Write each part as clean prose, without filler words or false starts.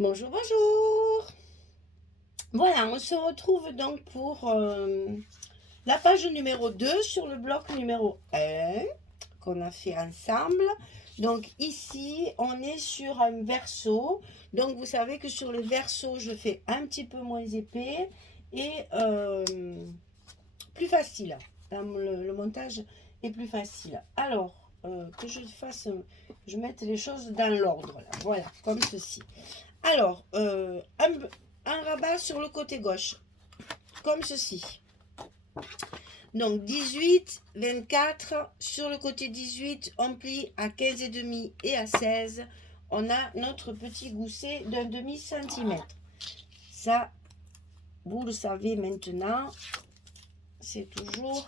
Bonjour, bonjour. Voilà, on se retrouve donc pour la page numéro 2 sur le bloc numéro 1 qu'on a fait ensemble. Donc ici, on est sur un verso. Donc vous savez que sur les versos, je fais un petit peu moins épais et plus facile. Le montage est plus facile. Alors, que je fasse, je mette les choses dans l'ordre. Voilà, comme ceci. Alors, un rabat sur le côté gauche, comme ceci. Donc 18, 24, sur le côté 18, on plie à 15,5 et à 16. On a notre petit gousset d'un demi-centimètre. Ça, vous le savez maintenant, c'est toujours,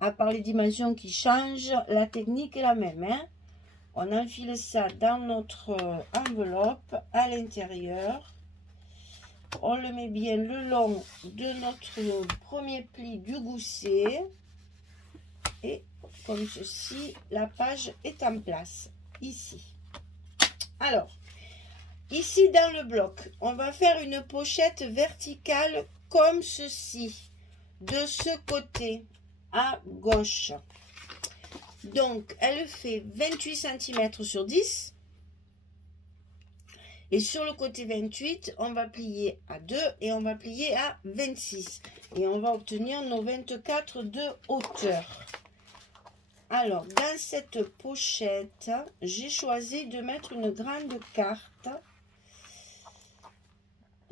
à part les dimensions qui changent, la technique est la même. Hein. On enfile ça dans notre enveloppe à l'intérieur. On le met bien le long de notre premier pli du gousset. Et comme ceci, la page est en place. Ici. Alors, ici dans le bloc, on va faire une pochette verticale comme ceci. De ce côté, à gauche. Donc, elle fait 28 cm sur 10. Et sur le côté 28, on va plier à 2 et on va plier à 26. Et on va obtenir nos 24 de hauteur. Alors, dans cette pochette, j'ai choisi de mettre une grande carte.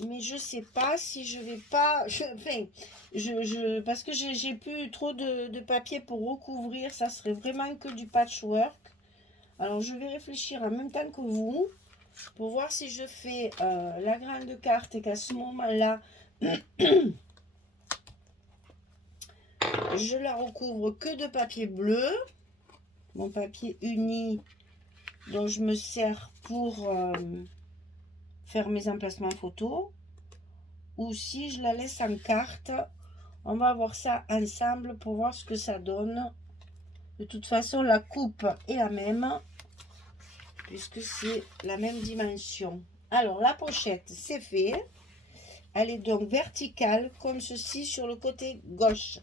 Mais je ne sais pas si je vais pas... parce que j'ai plus trop de papier pour recouvrir. Ça serait vraiment que du patchwork. Alors, je vais réfléchir en même temps que vous. Pour voir si je fais la grande carte et qu'à ce moment-là, je la recouvre que de papier bleu, mon papier uni dont je me sers pour faire mes emplacements photos, ou si je la laisse en carte. On va voir ça ensemble pour voir ce que ça donne. De toute façon, la coupe est la même, puisque c'est la même dimension. Alors, la pochette, c'est fait. Elle est donc verticale comme ceci sur le côté gauche.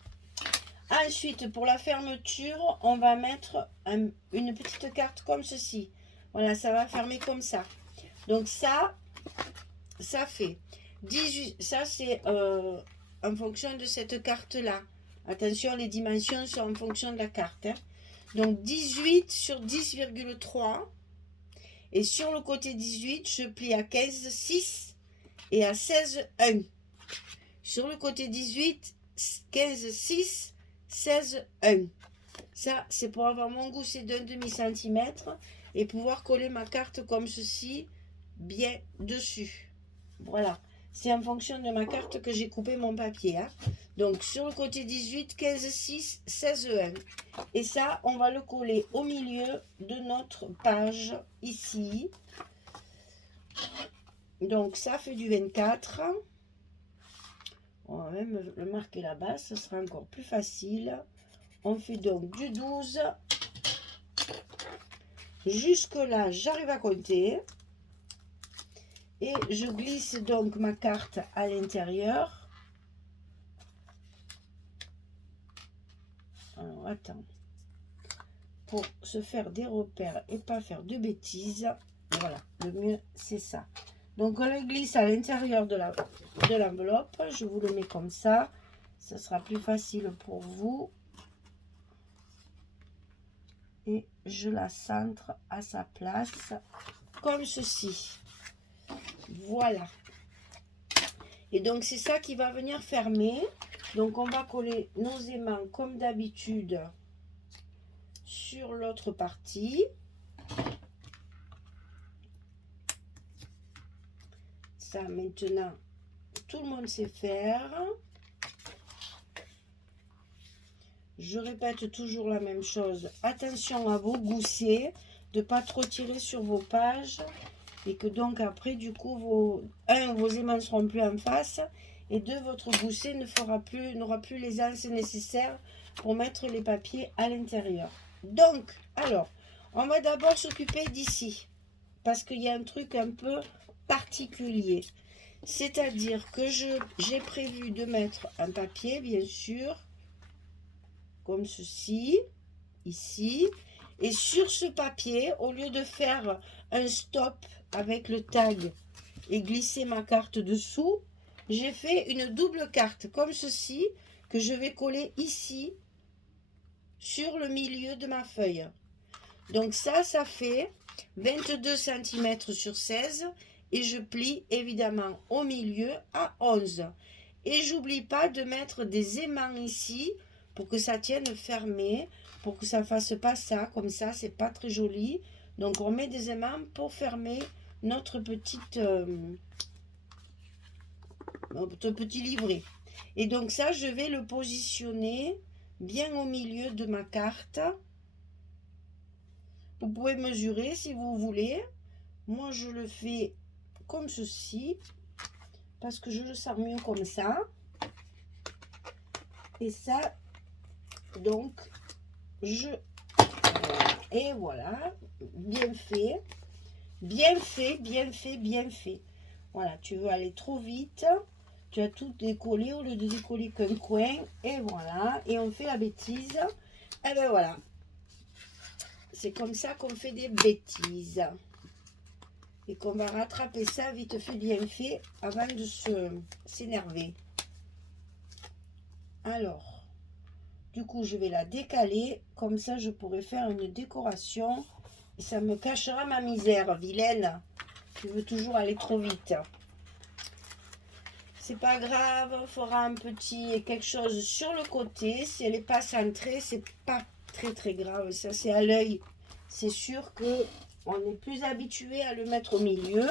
Ensuite, pour la fermeture, on va mettre une petite carte comme ceci. Voilà, ça va fermer comme ça. Donc ça fait 18. Ça, c'est en fonction de cette carte-là. Attention, les dimensions sont en fonction de la carte. Hein. Donc 18 sur 10,3. Et sur le côté 18, je plie à 15, 6 et à 16, 1. Sur le côté 18, 15, 6, 16, 1. Ça, c'est pour avoir mon gousset d'un demi-centimètre et pouvoir coller ma carte comme ceci, bien dessus. Voilà. C'est en fonction de ma carte que j'ai coupé mon papier. Hein. Donc, sur le côté 18, 15, 6, 16, 1. Et ça, on va le coller au milieu de notre page, ici. Donc, ça fait du 24. On va même le marquer là-bas, ce sera encore plus facile. On fait donc du 12. Jusque là, j'arrive à compter. Et je glisse donc ma carte à l'intérieur. Alors, attends. Pour se faire des repères et pas faire de bêtises. Voilà, le mieux, c'est ça. Donc, on le glisse à l'intérieur de l'enveloppe. Je vous le mets comme ça. Ce sera plus facile pour vous. Et je la centre à sa place, comme ceci. Voilà. Et donc, c'est ça qui va venir fermer. Donc, on va coller nos aimants comme d'habitude sur l'autre partie. Ça, maintenant, tout le monde sait faire. Je répète toujours la même chose. Attention à vos goussets, de ne pas trop tirer sur vos pages. Et que donc après, du coup, vos aimants ne seront plus en face. Et deux, votre gousset n'aura plus les anses nécessaires pour mettre les papiers à l'intérieur. Donc, alors, on va d'abord s'occuper d'ici. parce qu'il y a un truc un peu particulier. C'est-à-dire que j'ai prévu de mettre un papier, bien sûr, comme ceci, ici. Et sur ce papier, au lieu de faire un stop avec le tag et glisser ma carte dessous, j'ai fait une double carte comme ceci que je vais coller ici sur le milieu de ma feuille. Donc ça fait 22 cm sur 16 et je plie évidemment au milieu à 11. Et j'oublie pas de mettre des aimants ici pour que ça tienne fermé, pour que ça fasse pas ça, comme ça c'est pas très joli. Donc on met des aimants pour fermer notre petit livret. Et donc ça, je vais le positionner bien au milieu de ma carte. Vous pouvez mesurer si vous voulez. Moi, je le fais comme ceci, parce que je le sens mieux comme ça. Et ça, donc, et voilà, bien fait. Bien fait, bien fait, bien fait. Voilà, tu veux aller trop vite. Tu as tout décollé au lieu de décoller qu'un coin. Et voilà, et on fait la bêtise. Et ben voilà. C'est comme ça qu'on fait des bêtises. Et qu'on va rattraper ça vite fait, bien fait, avant de s'énerver. Alors, du coup, je vais la décaler. Comme ça, je pourrai faire une décoration. Et ça me cachera ma misère, vilaine. Tu veux toujours aller trop vite. C'est pas grave, on fera un petit quelque chose sur le côté. Si elle n'est pas centrée, c'est pas très grave. Ça, c'est à l'œil. C'est sûr que on est plus habitué à le mettre au milieu.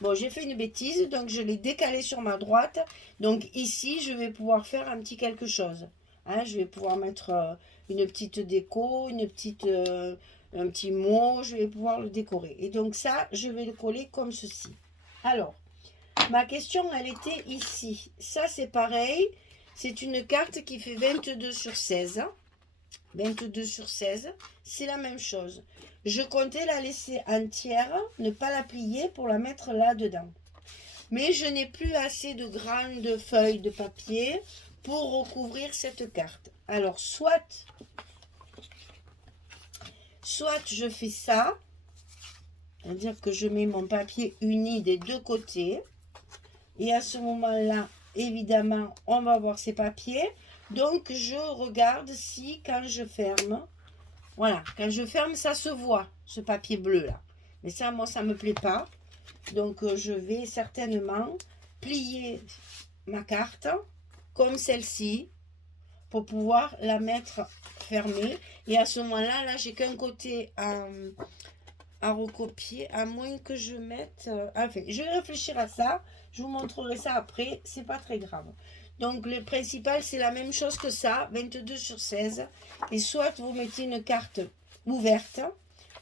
Bon, j'ai fait une bêtise, donc je l'ai décalé sur ma droite. Donc ici, je vais pouvoir faire un petit quelque chose. Hein, je vais pouvoir mettre une petite déco, un petit mot. Je vais pouvoir le décorer. Et donc ça, je vais le coller comme ceci. Alors, ma question, elle était ici. Ça, c'est pareil. C'est une carte qui fait 22 sur 16. 22 sur 16. C'est la même chose. Je comptais la laisser entière, ne pas la plier pour la mettre là-dedans. Mais je n'ai plus assez de grandes feuilles de papier pour recouvrir cette carte. Alors, soit je fais ça, c'est-à-dire que je mets mon papier uni des deux côtés. Et à ce moment-là, évidemment, on va voir ces papiers. Donc, je regarde si, quand je ferme, voilà, quand je ferme, ça se voit, ce papier bleu-là. Mais ça, moi, ça ne me plaît pas. Donc, je vais certainement plier ma carte comme celle-ci pour pouvoir la mettre fermée. Et à ce moment-là, là, j'ai qu'un côté à recopier, à moins que je mette... enfin, je vais réfléchir à ça. Je vous montrerai ça après. C'est pas très grave. Donc, le principal, c'est la même chose que ça. 22 sur 16. Et soit vous mettez une carte ouverte,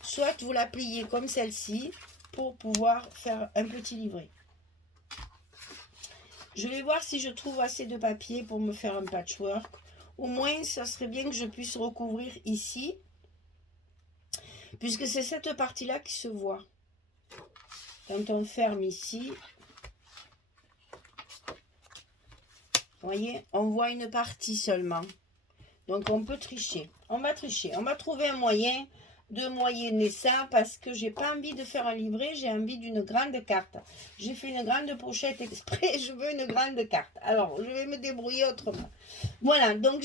soit vous la pliez comme celle-ci pour pouvoir faire un petit livret. Je vais voir si je trouve assez de papier pour me faire un patchwork. Au moins, ça serait bien que je puisse recouvrir ici, puisque c'est cette partie-là qui se voit. Quand on ferme ici, vous voyez, on voit une partie seulement. Donc, on peut tricher. On va tricher. On va trouver un moyen de moyenner ça parce que j'ai pas envie de faire un livret. J'ai envie d'une grande carte. J'ai fait une grande pochette exprès. Je veux une grande carte. Alors, je vais me débrouiller autrement. Voilà. Donc,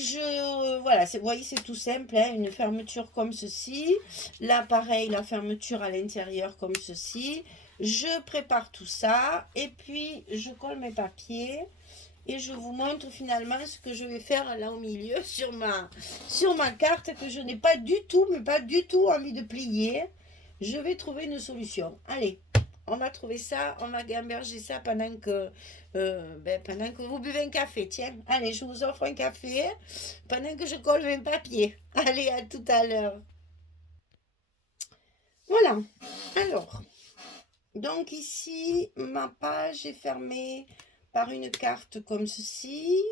voilà. Vous voyez, c'est tout simple. Hein, une fermeture comme ceci. Là, pareil, la fermeture à l'intérieur comme ceci. Je prépare tout ça. Et puis, je colle mes papiers. Et je vous montre finalement ce que je vais faire là au milieu sur ma carte que je n'ai pas du tout, mais pas du tout envie de plier. Je vais trouver une solution. Allez, on va trouver ça, on va gamberger ça pendant que vous buvez un café. Tiens, allez, je vous offre un café pendant que je colle mes papiers. Allez, à tout à l'heure. Voilà, alors, donc ici, ma page est fermée par une carte comme ceci.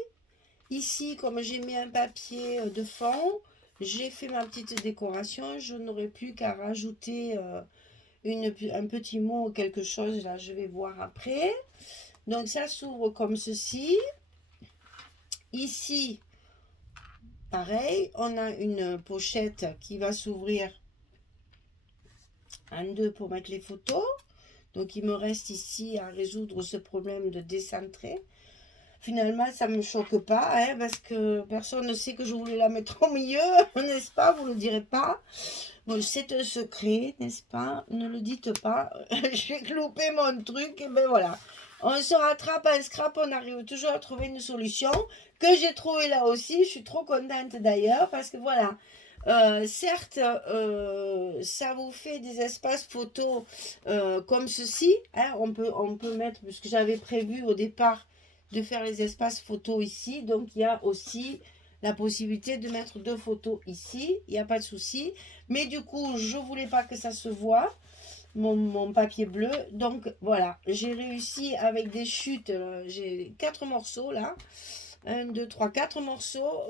Ici, comme j'ai mis un papier de fond, j'ai fait ma petite décoration. Je n'aurai plus qu'à rajouter un petit mot ou quelque chose, là, je vais voir après. Donc, ça s'ouvre comme ceci. Ici, pareil, on a une pochette qui va s'ouvrir en deux pour mettre les photos. Donc, il me reste ici à résoudre ce problème de décentrer. Finalement, ça ne me choque pas, hein, parce que personne ne sait que je voulais la mettre au milieu, n'est-ce pas? Vous ne le direz pas. Bon, c'est un secret, n'est-ce pas? Ne le dites pas. J'ai loupé mon truc, et ben voilà. On se rattrape en scrap, on arrive toujours à trouver une solution que j'ai trouvée là aussi. Je suis trop contente d'ailleurs, parce que voilà. Certes, ça vous fait des espaces photos comme ceci, hein, on peut mettre, puisque j'avais prévu au départ de faire les espaces photos ici, donc il y a aussi la possibilité de mettre deux photos ici, il n'y a pas de souci, mais du coup je voulais pas que ça se voit, mon papier bleu, donc voilà, j'ai réussi avec des chutes, j'ai 4 morceaux là, 1, 2, 3, 4 morceaux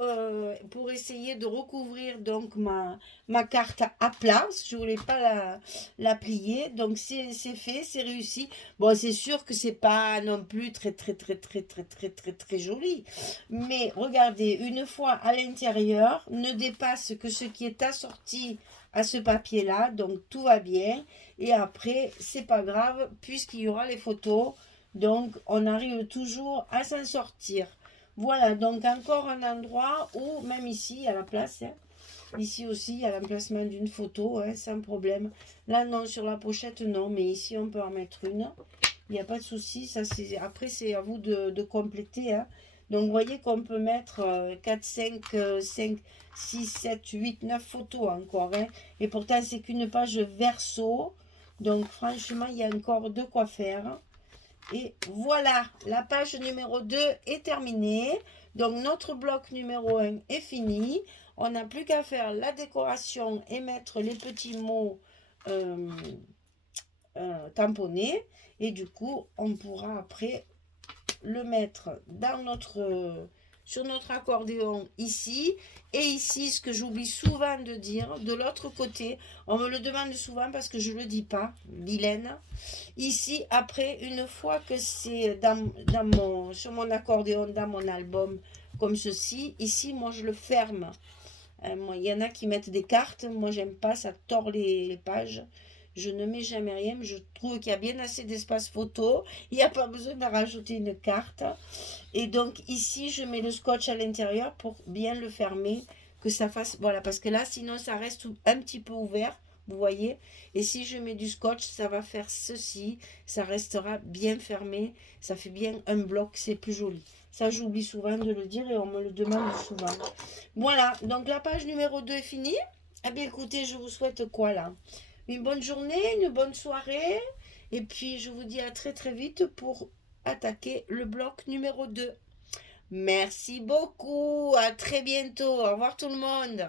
pour essayer de recouvrir donc ma carte à plat. Je voulais pas la plier. Donc c'est fait, c'est réussi. Bon, c'est sûr que c'est pas non plus très joli. Mais regardez, une fois à l'intérieur, ne dépasse que ce qui est assorti à ce papier-là. Donc tout va bien. Et après, c'est pas grave puisqu'il y aura les photos. Donc on arrive toujours à s'en sortir. Voilà, donc encore un endroit où, même ici, il y a la place. Hein. Ici aussi, il y a l'emplacement d'une photo, hein, sans problème. Là, non, sur la pochette, non, mais ici, on peut en mettre une. Il n'y a pas de souci. Après, c'est à vous de compléter. Hein. Donc, vous voyez qu'on peut mettre 4, 5, 5, 6, 7, 8, 9 photos encore. Hein. Et pourtant, c'est qu'une page verso. Donc, franchement, il y a encore de quoi faire. Et voilà, la page numéro 2 est terminée. Donc notre bloc numéro 1 est fini. On n'a plus qu'à faire la décoration et mettre les petits mots tamponnés. Et du coup, on pourra après le mettre dans sur notre accordéon ici. Et ici, ce que j'oublie souvent de dire, de l'autre côté, on me le demande souvent parce que je ne le dis pas, vilaine. Ici, après, une fois que c'est sur mon accordéon, dans mon album, comme ceci, ici, moi, je le ferme. Il y en a qui mettent des cartes. Moi, j'aime pas, ça tord les pages. Je ne mets jamais rien. Mais je trouve qu'il y a bien assez d'espace photo. Il n'y a pas besoin de rajouter une carte. Et donc, ici, je mets le scotch à l'intérieur pour bien le fermer. Que ça fasse... Voilà, parce que là, sinon, ça reste un petit peu ouvert. Vous voyez? Et si je mets du scotch, ça va faire ceci. Ça restera bien fermé. Ça fait bien un bloc. C'est plus joli. Ça, j'oublie souvent de le dire et on me le demande souvent. Voilà. Donc, la page numéro 2 est finie. Eh bien, écoutez, je vous souhaite quoi là? Une bonne journée, une bonne soirée. Et puis, je vous dis à très très vite pour attaquer le bloc numéro 2. Merci beaucoup. À très bientôt. Au revoir tout le monde.